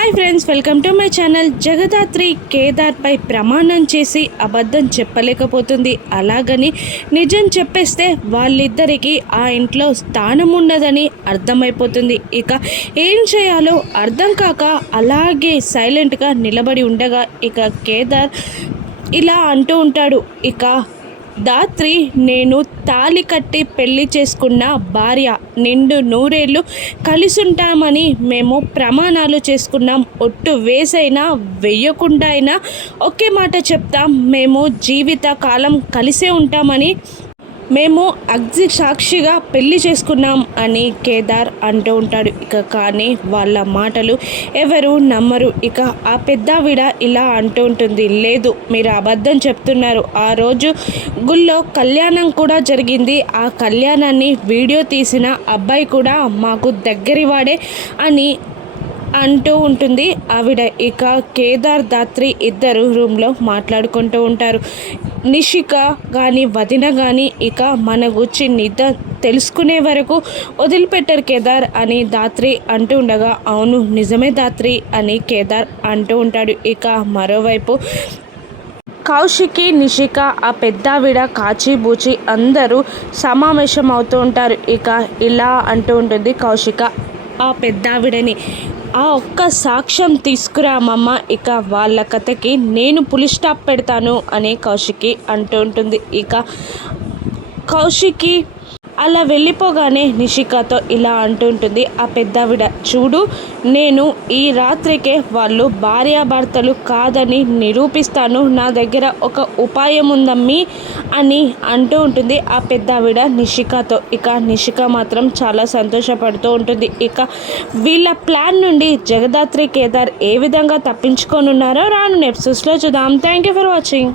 Hi friends, welcome to my channel. Jagadhatri కేదార్పై ప్రమాణం చేసి అబద్ధం చెప్పలేకపోతుంది. అలాగని నిజం చెప్పేస్తే వాళ్ళిద్దరికీ ఆ ఇంట్లో స్థానం ఉండదని అర్థమైపోతుంది. ఇక ఏం చేయాలో అర్థం కాక అలాగే సైలెంట్గా నిలబడి ఉండగా ఇక కేదార్ ఇలా అంటూ ఉంటాడు. ఇక దాత్రి, నేను తాళి కట్టి పెళ్లి చేసుకున్న భార్య, నిండు నూరేళ్ళు కలిసుంటామని మేము ప్రమాణాలు చేసుకున్నాం. ఒట్టు వేసైనా వెయ్యకుండా అయినా ఒకే మాట చెప్తాం, మేము జీవిత కాలం కలిసే ఉంటామని మేము అగ్ని సాక్షిగా పెళ్లి చేసుకున్నాం అని కేదార్ అంటూ ఉంటాడు. ఇక కానీ వాళ్ళ మాటలు ఎవరు నమ్మరు. ఇక ఆ పెద్దావిడ ఇలా అంటూ ఉంటుంది, లేదు, మీరు అబద్ధం చెప్తున్నారు. ఆ రోజు గుళ్ళో కళ్యాణం కూడా జరిగింది. ఆ కళ్యాణాన్ని వీడియో తీసిన అబ్బాయి కూడా మాకు దగ్గరివాడే అని అంటూ ఉంటుంది ఆవిడ. ఇక కేదార్ దాత్రి ఇద్దరు రూమ్లో మాట్లాడుకుంటూ ఉంటారు. నిషిక కానీ వదిన కానీ ఇక మన గురించి తెలుసుకునే వరకు వదిలిపెట్టారు కేదార్ అని దాత్రి అంటూ ఉండగా, అవును నిజమే దాత్రి అని కేదార్ అంటూ ఉంటాడు. ఇక మరోవైపు కౌశికి, నిషిక, ఆ పెద్దావిడ, కాచిబూచి అందరూ సమావేశం అవుతూ ఉంటారు. ఇక ఇలా అంటూ ఉంటుంది కౌశిక ఆ పెద్దావిడని, ఆ ఒక్క సాక్ష్యం తీసుకురామమ్మ, ఇక వాళ్ళ కథకి నేను పులి స్టాప్ పెడతాను అని కౌశికి అంటూ ఉంటుంది. ఇక కౌశికి అలా వెళ్ళిపోగానే నిషికతో ఇలా అంటుంటుంది ఆ పెద్దావిడ, చూడు, నేను ఈ రాత్రికే వాళ్ళు భార్యాభర్తలు కాదని నిరూపిస్తాను, నా దగ్గర ఒక ఉపాయం ఉందమ్మీ అని అంటూ ఉంటుంది ఆ పెద్దావిడ నిషికతో. ఇక నిషిక మాత్రం చాలా సంతోషపడుతూ ఉంటుంది. ఇక వీళ్ళ ప్లాన్ నుండి జగదాత్రి కేదార్ ఏ విధంగా తప్పించుకొనున్నారో రాను ఎపిసోడ్స్లో చూద్దాం. Thank you for watching.